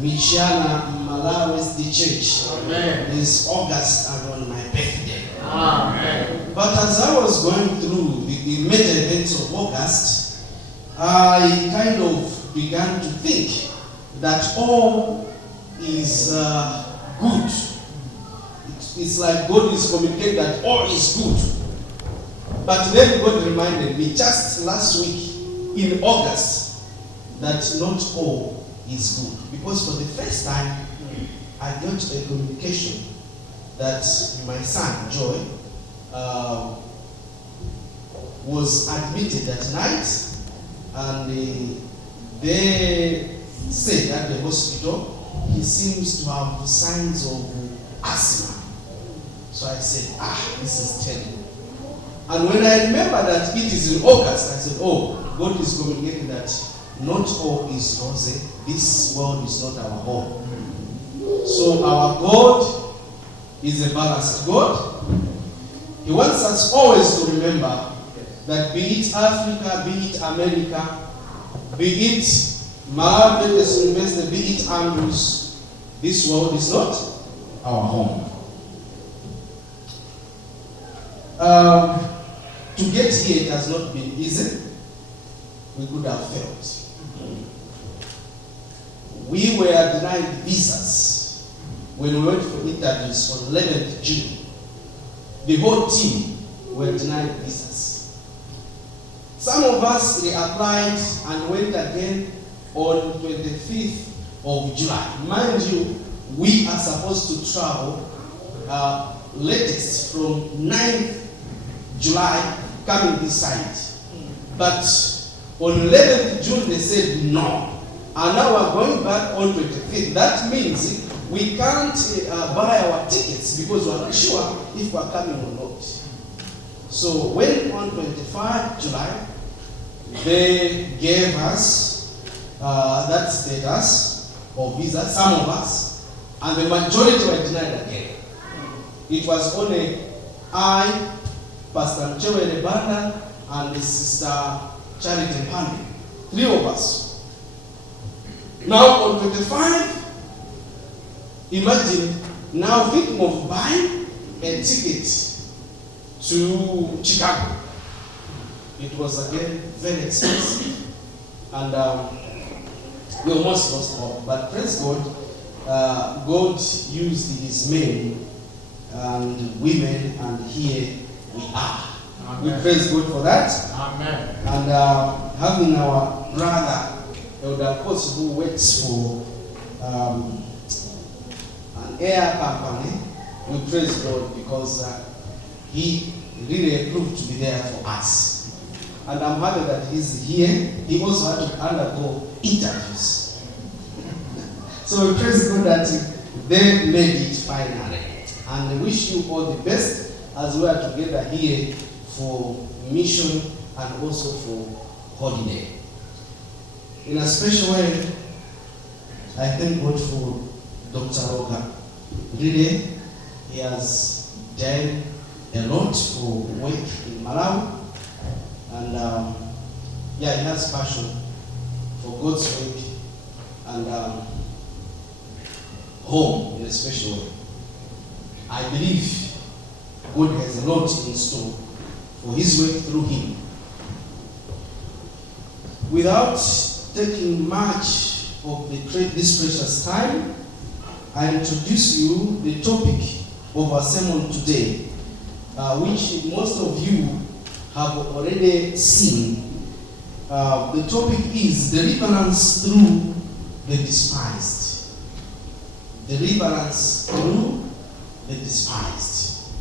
Michiana, Malawi, the church. Amen. This August and on my birthday. Amen. But as I was going through the major events of August, I kind of began to think that all is good. It's like God is communicating that all is good. But then God reminded me just last week in August that not all is good. Because for the first time, I got a communication that my son, Joy, was admitted that night, and they said at the hospital he seems to have signs of asthma. So I said, this is terrible. And when I remember that it is in August, I said, God is communicating that not all is rosy. This world is not our home. So our God is a balanced God. He wants us always to remember that be it Africa, be it America, be it Malawi, VMediaSolutions, be it Andrews, this world is not our home. to get here, it has not been easy. We could have failed. We were denied visas when we went for interviews on 11th June. The whole team were denied visas. Some of us reapplied and went again on 25th of July. Mind you, we are supposed to travel latest from 9th July coming this side. But on 11th June they said no. And now we're going back on 25th. That means we can't buy our tickets because we're not sure if we're coming or not. So when on 25 July, they gave us that status of visa, some of us, and the majority were denied again. It was only I, Pastor Mchewe Banda, and the Sister Charity Mpande, 3 of us. Now on 25, imagine now thinking of buying a ticket to Chicago. It was again very expensive, and we almost lost hope. But praise God, God used His men and women, and here we are. Amen. We praise God for that. Amen. And having our brother Elder Apostle who works for an air company, we praise God because he really proved to be there for us. And I'm happy that he's here. He also had to undergo interviews. So we praise God that they made it finally. And I wish you all the best as we are together here for mission and also for holiday. In a special way, I thank God for Dr. Roga. Really, he has done a lot for work in Malawi. And he has passion for God's work and home in a special way. I believe God has a lot in store for his work through him. Without taking much of this precious time, I introduce you the topic of our sermon today, which most of you have already seen. The topic is Deliverance through the Despised. Deliverance through the Despised.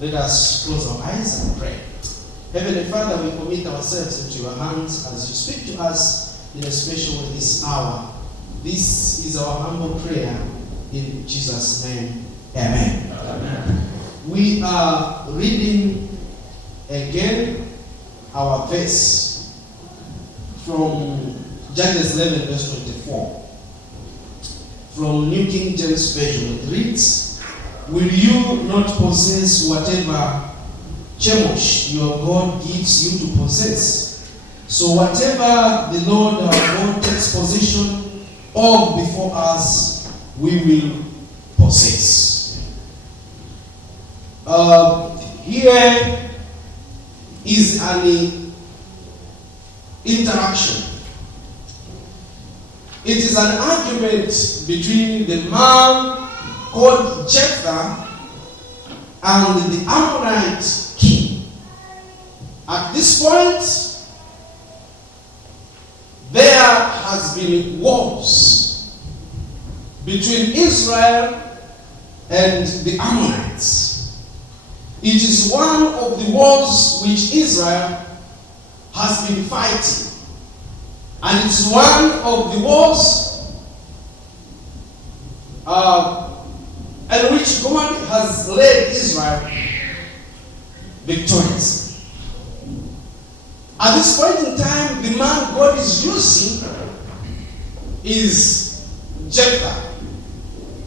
Let us close our eyes and pray. Heavenly Father, we commit ourselves into your hands as you speak to us in a special way this hour. This is our humble prayer in Jesus' name. Amen. Amen. We are reading again our verse from Judges 11 verse 24. From New King James Version, it reads, "Will you not possess whatever Chemosh your God gives you to possess? So whatever the Lord our God takes possession of before us, we will possess." Here is an interaction. It is an argument between the man called Jephthah and the Ammonite king. At this point, there has been wars between Israel and the Ammonites. It is one of the wars which Israel has been fighting. And it's one of the wars in which God has led Israel victorious. At this point in time, the man God is using is Jephthah,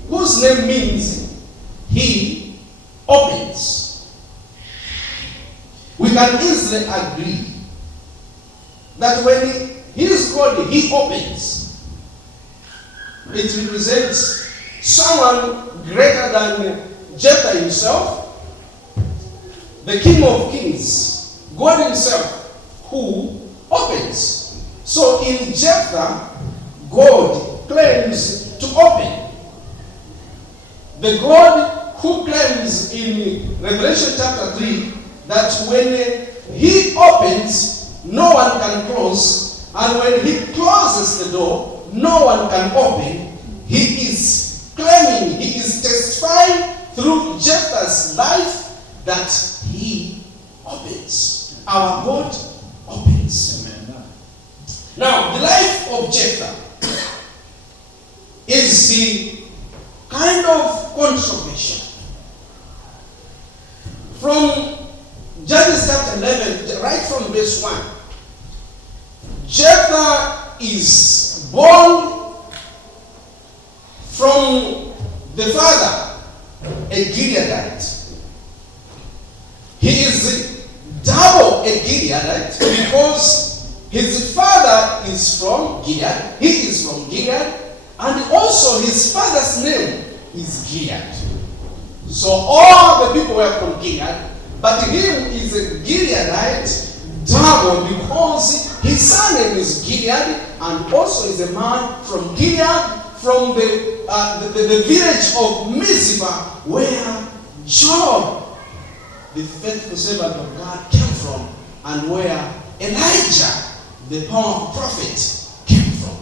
whose name means he opens. We can easily agree that when his God, he opens, it represents someone greater than Jephthah himself, the King of Kings, God himself who opens. So in Jephthah, God claims to open. The God who claims in Revelation chapter 3 that when he opens, no one can close, and when he closes the door, no one can open, he is claiming, he is testifying through Jephthah's life that he opens. Our God opens. Amen. Now, the life of Jephthah is the kind of controversial. From Judges chapter 11, right from verse 1, Jephthah is born from the father, a Gileadite. He is double a Gileadite because his father is from Gilead, he is from Gilead, and also his father's name is Gilead. So all the people were from Gilead, but him is a Gileadite double because his surname is Gilead, and also is a man from Gilead, from the village of Mizpah, where Job, the faithful servant of God, came from, and where Elijah, the powerful prophet, came from.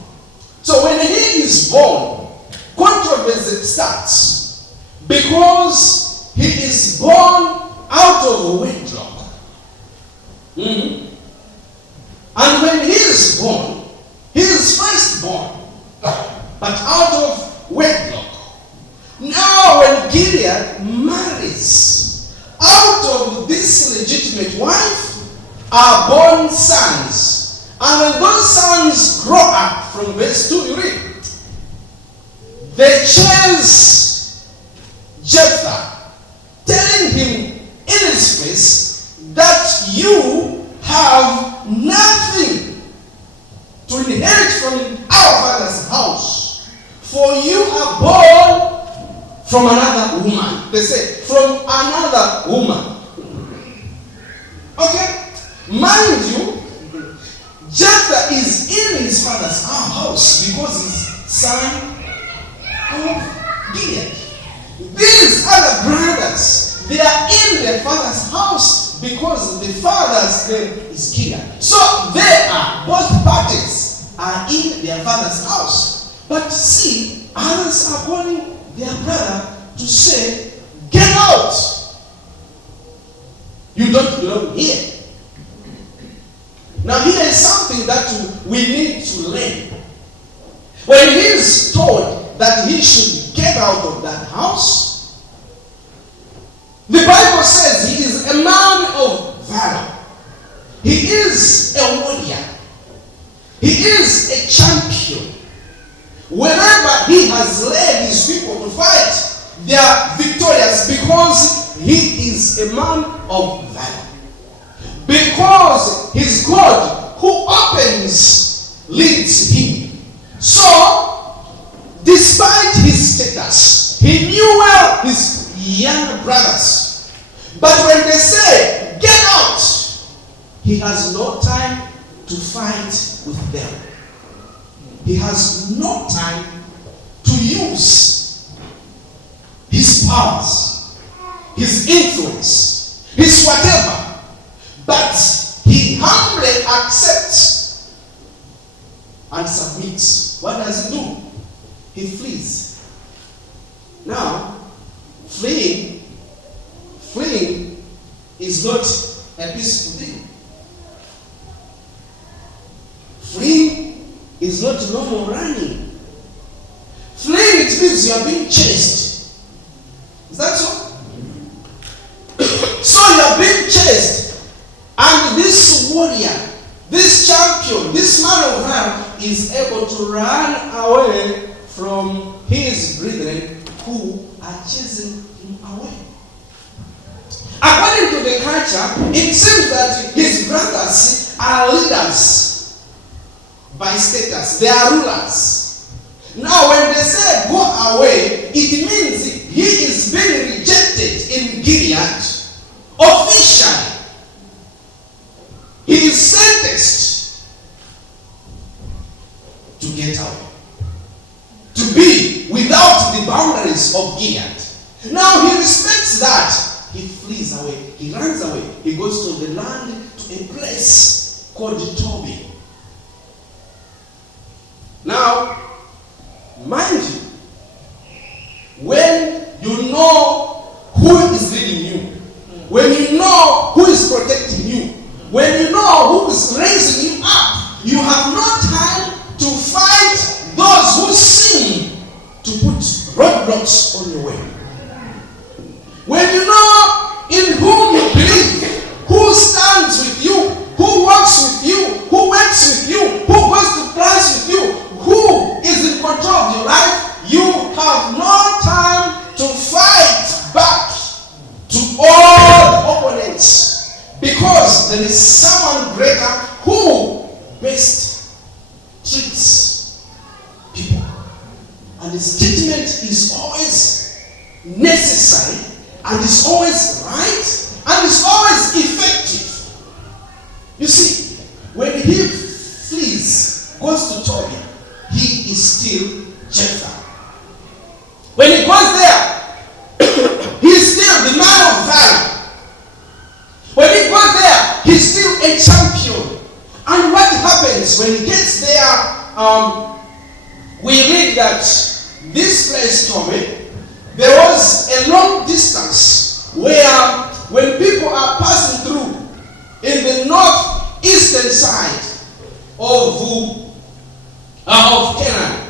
So when he is born, controversy starts because he is born out of wedlock. And when he is born, he is firstborn, but out of wedlock. Now when Gilead marries, out of this legitimate wife are born sons. And when those sons grow up, from verse 2 you read, they chase Jephthah, telling him in his face that you have nothing to inherit from our father's house, for you are born from another woman. They say, from another woman. Okay? Mind you, Jephthah is in his father's house because he's son of Gilead. These other brothers, they are in their father's house because the father's name is Gilead. So they are, both parties are in their father's house. But see, others are calling their brother to say, get out. You don't belong here. Now here is something that we need to learn. When he is told that he should get out of that house, the Bible says he is a man of valor. He is a warrior. He is a champion. Wherever he has led his people to fight, they are victorious because he is a man of valor. Because his God who opens leads him. So, despite his status, he knew well his younger brothers. But when they say, get out, he has no time to fight with them. He has no time to use his powers, his influence, his whatever. But he humbly accepts and submits. What does he do? He flees. Now, fleeing is not a peaceful thing. Fleeing is not normal running. Fleeing, it means you are being chased. Is that so? So you are being chased. And this warrior, this champion, this man of valor is able to run away from his brethren who are chasing him away. According to the culture, it seems that his brothers are leaders by status. They are rulers. Now when they say go away, it means he is being. rejected in Gilead officially. he is sentenced to get away, to be without the boundaries of Gilead. Now he respects that. He flees away. He runs away. He goes to the land, to a place called Toby. Now, mind you, when you know who is leading you, when you know who is protecting you, when you know who is raising you up, you have no time to fight those who seem to put roadblocks on your way. When you know in whom you believe, who stands with you, who walks with you, who works with you, who goes to class with you, who is in control of your life, you have no time to fight back to all opponents, because there is someone greater who best treats people. And his treatment is always necessary, and is always right, and is always effective. You see, when he flees, goes to Toby, he is still Jephthah. When he goes there, he is still the man of valor. When he goes there, he's still a champion. And what happens when he gets there? We read that this place, Toby, there was a long distance where, when people are passing through in the northeastern side of Canaan,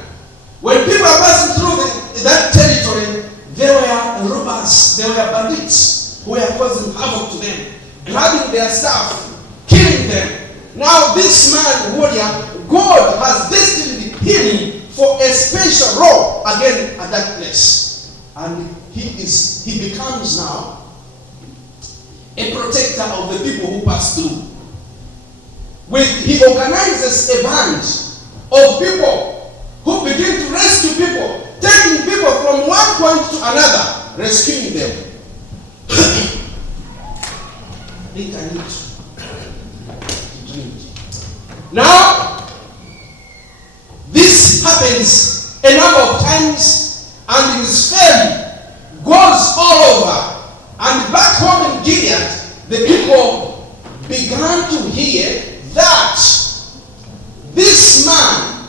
when people are passing through that territory, there were robbers, there were bandits who were causing havoc to them, grabbing their stuff, killing them. Now this man, warrior, God has destined him for a special role again at that place. And he becomes now a protector of the people who pass through. He organizes a band of people who begin to rescue people, taking people from one point to another, rescuing them. Now, this happens a number of times, and his fame goes all over. And back home in Gilead, the people began to hear that this man,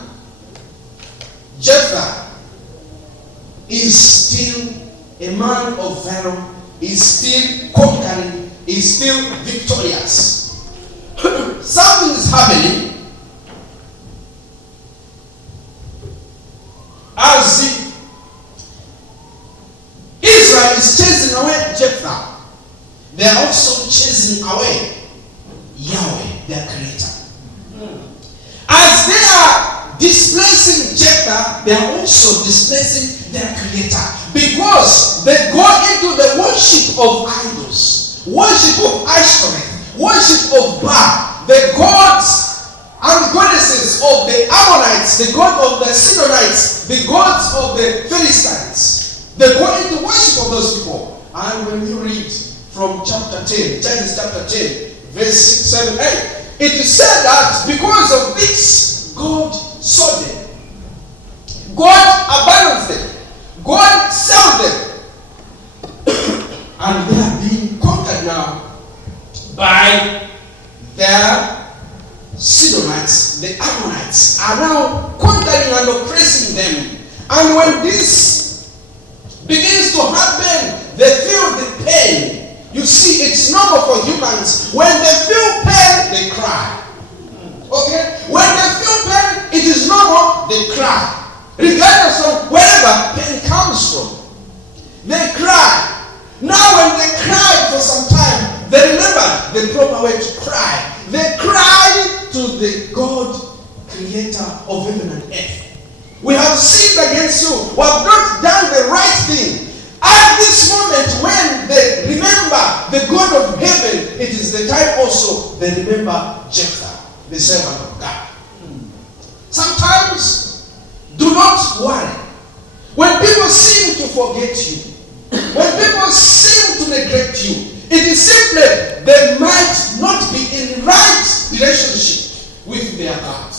Jephthah, is still a man of valor, is still conquering, is still victorious. Something is happening as Israel is chasing away Jephthah. They are also chasing away Yahweh, their creator. As they are displacing Jephthah, they are also displacing their creator, because they go into the worship of idols, worship of Ashtoreth, worship of Baal, the gods and goddesses of the Ammonites, the god of the Sidonites, the gods of the Philistines. They go into worship of those people. And when you read from chapter 10, Genesis chapter 10, verse 6, 7, 8, it is said that because of this, God saw them. God abandons them. God sells them. And they are being conquered now by their Sidonites, the Ammonites, are now conquering and oppressing them. And when this begins to happen, they feel the pain. You see, it's normal for humans. When they feel pain, they cry. Okay? When they feel pain, it is normal, they cry. Regardless of wherever pain comes from. They cry. Now when they cry for some time, they remember the proper way to cry. They cry to the God, creator of heaven and earth. We have sinned against you. We have not done the right thing. At this moment when they remember the God of heaven, it is the time also they remember Jephthah, the servant of God. Sometimes, do not worry. When people seem to forget you, when people seem to neglect you, it is simply they might not be in right relationship with their God.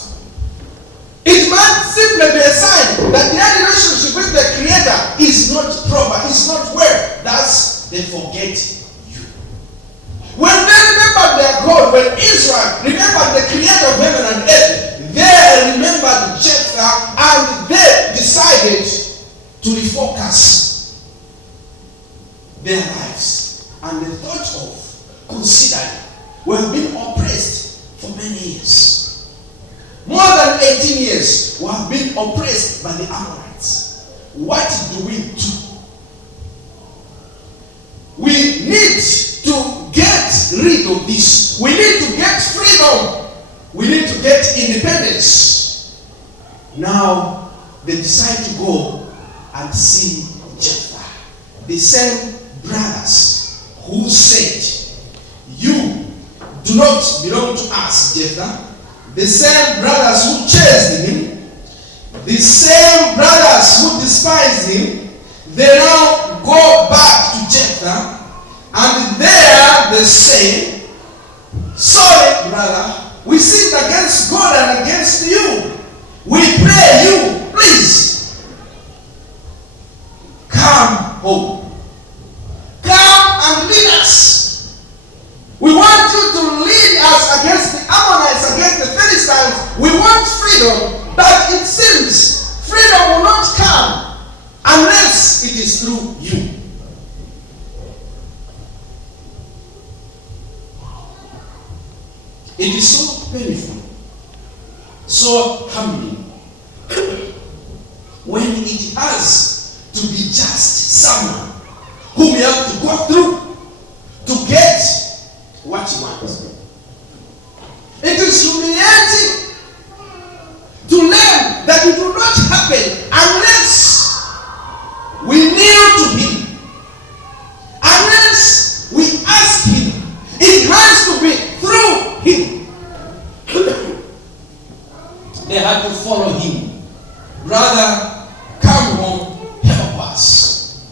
It might simply be a sign that their relationship with the Creator is not proper, is not well. Thus, they forget you. When they remembered their God, when Israel remembered the Creator of heaven and earth, they remembered Jephthah and they decided to refocus their lives. And they thought of, considered, we have been oppressed for many years. More than 18 years, we have been oppressed by the Amorites. What do we do? We need to get rid of this. We need to get freedom. We need to get independence. Now, they decide to go and see Jephthah. The same brothers who said, you do not belong to us, Jephthah. The same brothers who chased him, the same brothers who despised him, they now go back to Jephthah, and there they say, sorry, brother, we sinned against God and against you. We pray you, please, come home. Come and lead us. We want you to lead us against the Ammonites, against the Philistines. We want freedom, but it seems freedom will not come unless it is through you. It is so painful, so humbling, when it has to be just someone whom you have to go through to get what you want. It is humiliating to learn that it will not happen unless we kneel to him, unless we ask him. It has to be through him. They had to follow him. Brother, come home, help us.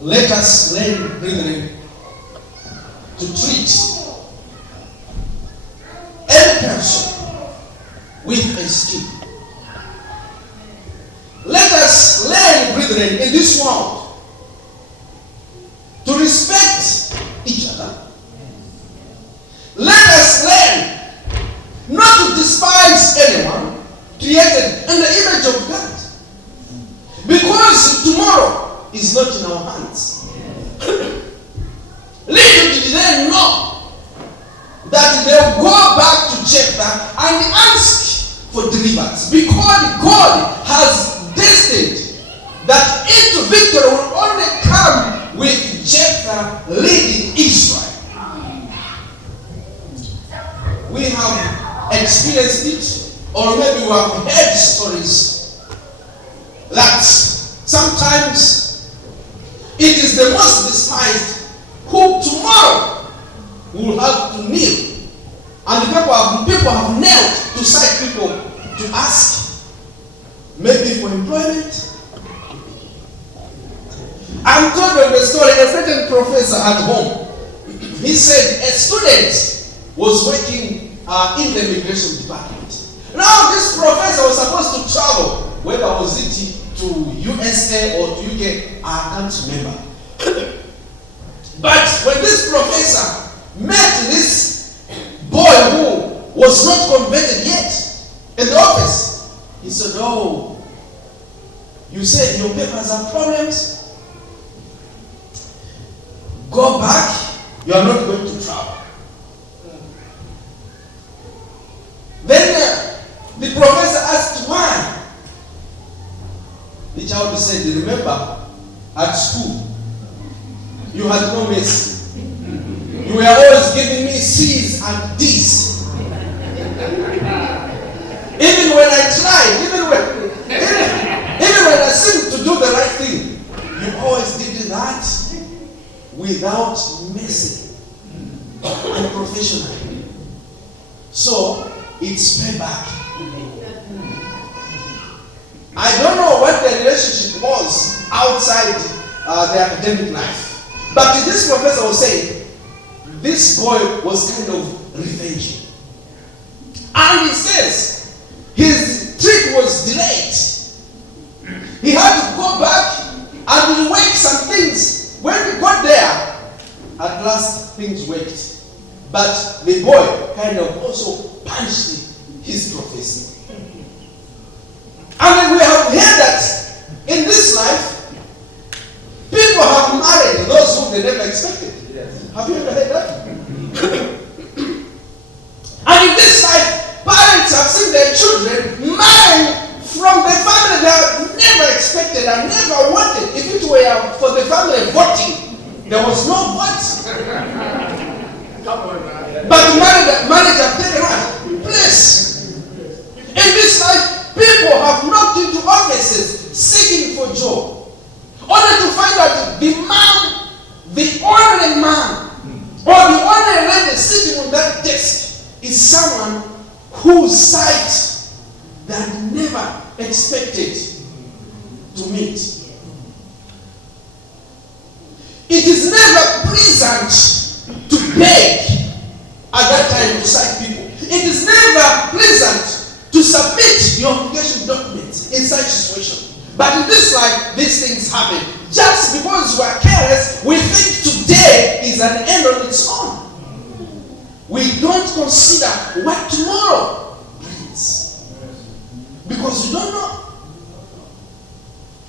Let us learn, brethren, to treat any person with esteem. Let us learn, brethren, in this world to respect each other. Let us learn not to despise anyone created in the image of God, because tomorrow is not in our hands. Little did they know that they will go back to Jephthah and ask for deliverance, because God has destined that Ps.Victor will only come with Jephthah leading Israel. We have experienced it, or maybe we have heard stories that sometimes it is the most despised who tomorrow will have to kneel. And people have knelt to cite people to ask, maybe for employment. I'm told of the story, a certain professor at home. He said a student was working in the immigration department. Now this professor was supposed to travel, whether was it to USA or to UK, I can't remember. But when this professor met this boy who was not converted yet in the office, he said, oh, you said your papers have problems? Go back, you are not going to travel. Then the professor asked why. The child said, remember, at school, you had no mercy. You were always giving me C's and D's. Even when I tried, even when I seemed to do the right thing, you always did that without mercy and professionally. So it's payback. I don't know what the relationship was outside the academic life. But this professor was saying, this boy was kind of revenge him. And he says his trip was delayed. He had to go back and rewake some things. When he got there, at last things worked. But the boy kind of also punched his prophecy. And we have heard that in this life, people have married those whom they never expected. Yes. Have you ever heard that? And in this life, parents have seen their children marrying from the family they have never expected and never wanted. If it were for the family voting, there was no vote. But marriage have taken one place. In this life, people have knocked into offices seeking for job, only to find that the man, the only man, or the only lady sitting on that desk is someone whose sight that never expected to meet. It is never pleasant to beg at that time to sight people. It is never pleasant to submit your application documents in such situation. But in this life, these things happen. Just because we are careless, we think today is an end on its own. We don't consider what tomorrow brings. Because we don't know.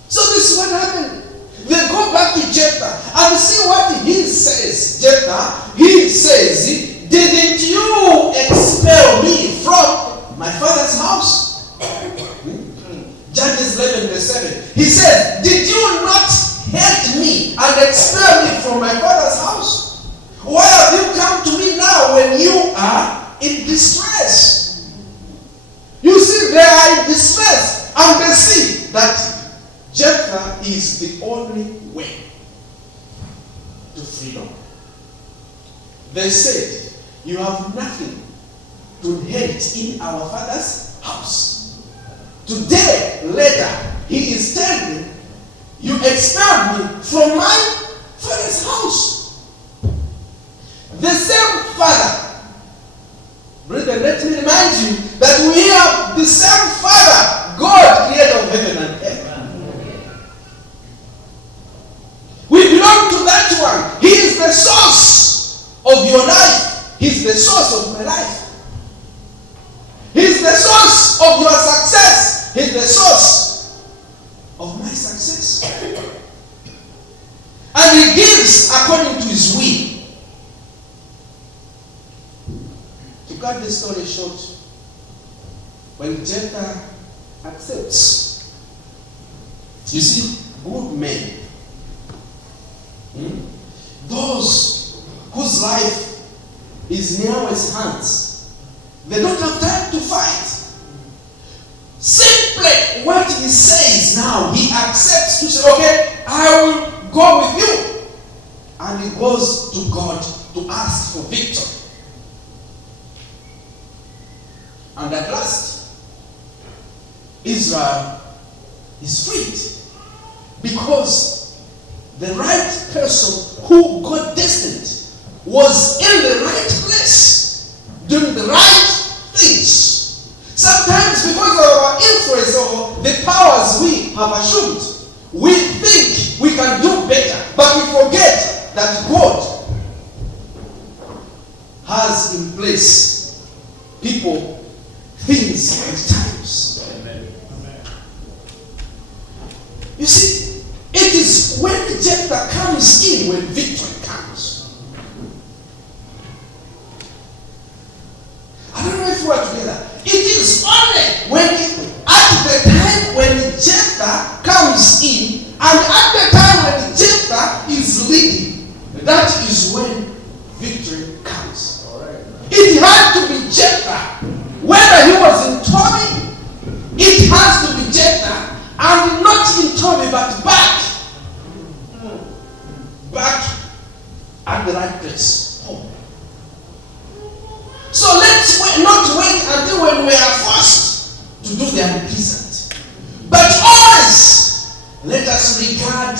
So this is what happened. They go back to Jephthah and see what he says. Jephthah, he says, didn't you expel me from my father's house? Judges 11 verse 7. He said, did you not hate me and expel me from my father's house? Why have you come to me now when you are in distress? You see, they are in distress and they see that Jephthah is the only way to freedom. They said, you have nothing to inherit in our father's house. Today, later, he is telling me, you expelled me from my father's house. The same father. Brethren, let me remind you that we have the same father, God, creator of heaven and earth. We belong to that one. He is the source of your life. He is the source of my life. He is the source of your success. He is the source of my success. And he gives according to his will. To cut the story short, when Jephthah accepts, you see, good men, those whose life is near his hands, they don't have time to fight. Simply what he says now, he accepts to say, okay, I will go with you. And he goes to God to ask for victory. And at last, Israel is freed. Because the right person who God destined was in the right place, doing the right things. Sometimes because of our influence or the powers we have assumed, we think we can do better, but we forget that God has in place people, things, and times. Amen. You see, it is when Jephthah comes in when victory comes. I don't know if we are together. It is only when, at the time when Jephthah comes in, and at the time when Jephthah is leading, that is when victory comes. All right. It had to be Jephthah. Whether he was in Tommy, it has to be Jephthah, and not in Tommy, but back at the right place, home. So let's not wait until when we are forced to do the unpleasant, but always let us regard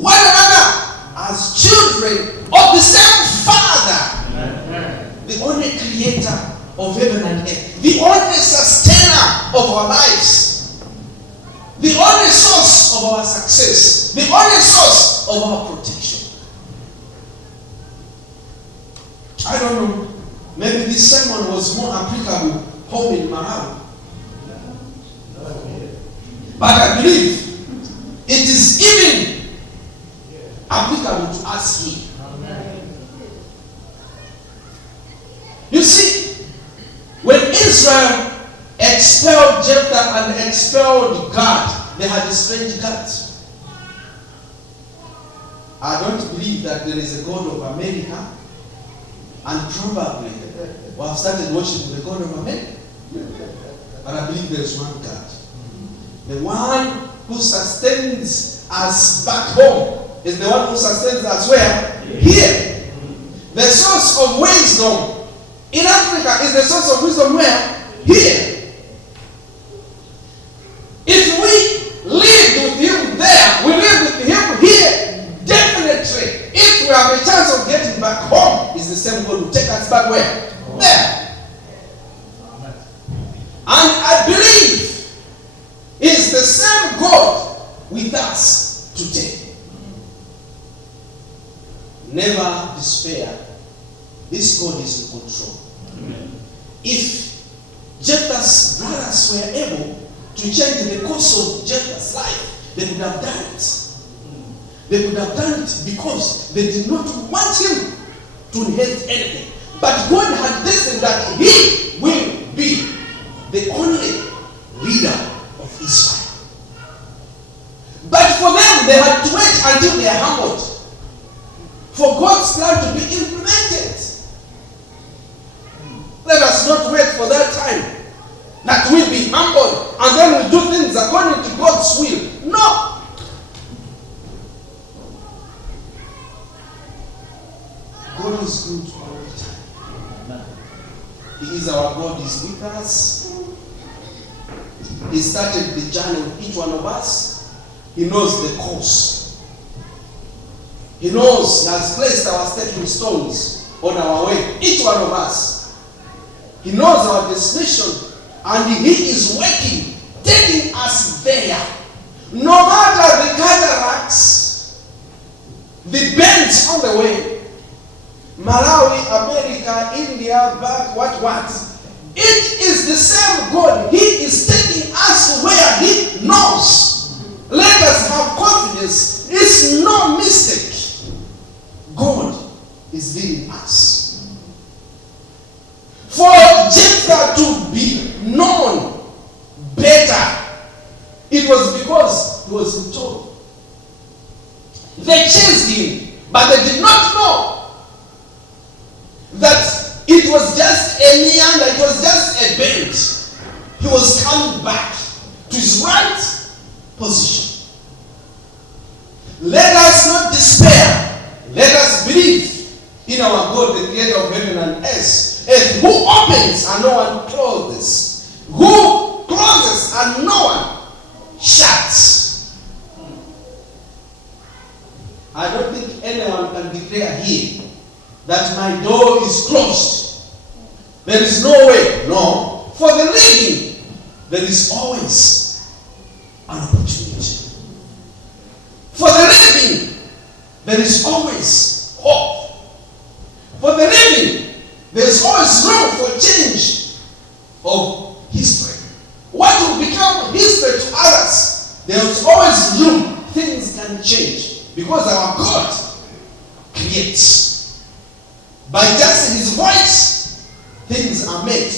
one another as children of the same Father, the only Creator creator of heaven and earth, the only sustainer of our lives, the only source of our success, the only source of our protection. I don't know, maybe this sermon was more applicable home in Malawi. But I believe it is even applicable to us here. You see, when Israel expelled Jephthah and expelled God, they had strange gods. I don't believe that there is a God of America, and probably we have started worshiping the God of America. But I believe there is one God. The one who sustains us back home is the one who sustains us where? Here. The source of wisdom in Africa is the source of wisdom where? Here. If we live with him there, we live with him here, definitely. If we have a chance of getting back home, is the same God who take us back where? There. And I believe it's the same God with us today. Never despair. This God is in control. Amen. If Jephthah's brothers were able to change the course of Jephthah's life, they could have done it. They could have done it because they did not want him to inherit anything. But God had destined that he will be the only leader of Israel. But for them, they had to wait until they are humbled for God's plan to be implemented. Let us not wait for that time that we'll be humbled and then we'll do things according to God's will. No. God is good all the time. He is our God, He is with us. He started the journey with each one of us. He knows the course. He knows He has placed our stepping stones on our way, each one of us. He knows our destination and He is working, taking us there. No matter the cataracts, the bends on the way, Malawi, America, India, back, what. It is the same God. He is taking us where He knows. Let us have confidence. It's no mistake. God is leading us. For Jephthah to be known better, it was because he was told. They chased him, but they did not know that it was just a meander, it was just a bend. He was coming back to his right position. Let us not despair. Let us believe in our God, the creator of heaven and earth. And who opens and no one closes. Who closes and no one shuts. I don't think anyone can declare here that my door is closed. There is no way. No. For the living, there is always an opportunity. For the living, there is always hope. For the living, there is always room for change of history. What will become history to others, there is always room. Things can change because our God creates. By just His voice, things are made.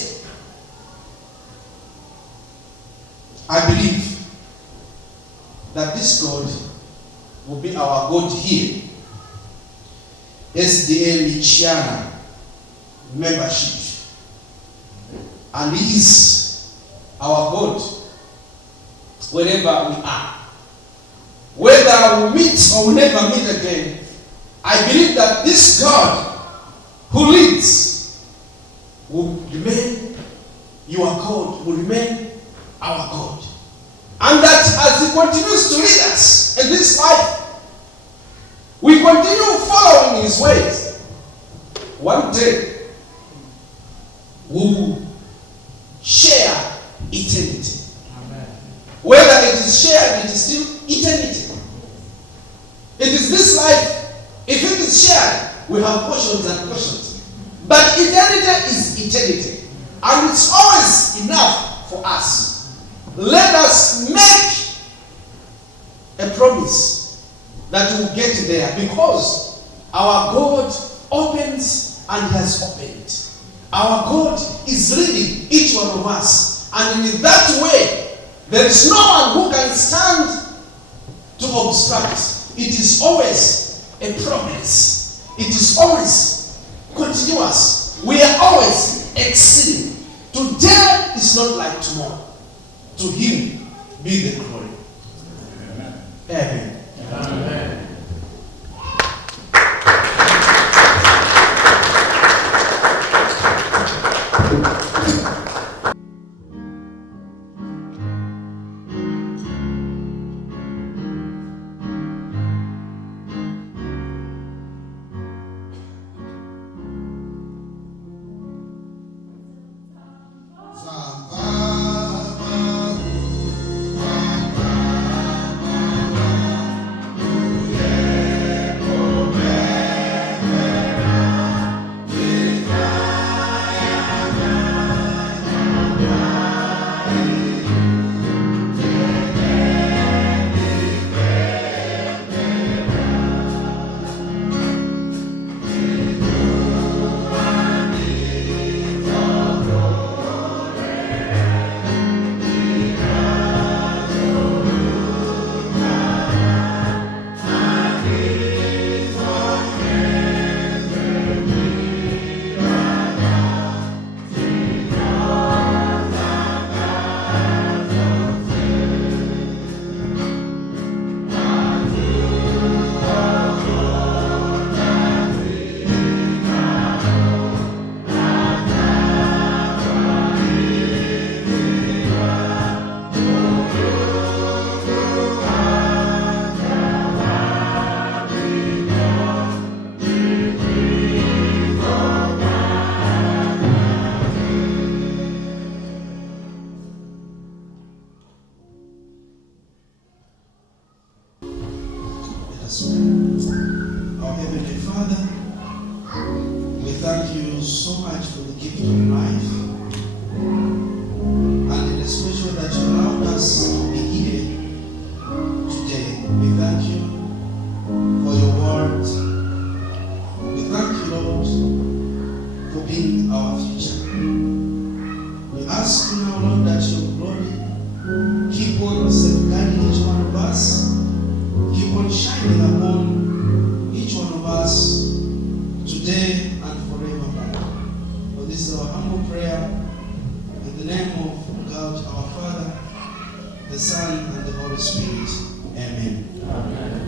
I believe that this God will be our God here. SDA Michiana membership. And He is our God wherever we are. Whether we meet or we never meet again, I believe that this God who leads will remain your God, will remain our God. And that as He continues to lead us in this life, we continue following His ways. One day, will share eternity. Amen. Whether it is shared, it is still eternity. It is this life. If it is shared, we have portions and portions. But eternity is eternity. And it's always enough for us. Let us make a promise that we'll get there, because our God opens and has opened. Our God is leading each one of us. And in that way, there is no one who can stand to obstruct. It is always a progress. It is always continuous. We are always exceeding. Today is not like tomorrow. To him be the glory. Amen. Amen. Our Heavenly Father, we thank you so much for the gift of life, and it is special that you allowed us to be here today. We thank you for your word. We thank you, Lord, for being our future. We ask you now, Lord, that your glory keep on safeguarding each one of us. Keep on shining upon each one of us today and forevermore. For this is our humble prayer in the name of God, our Father, the Son, and the Holy Spirit. Amen. Amen.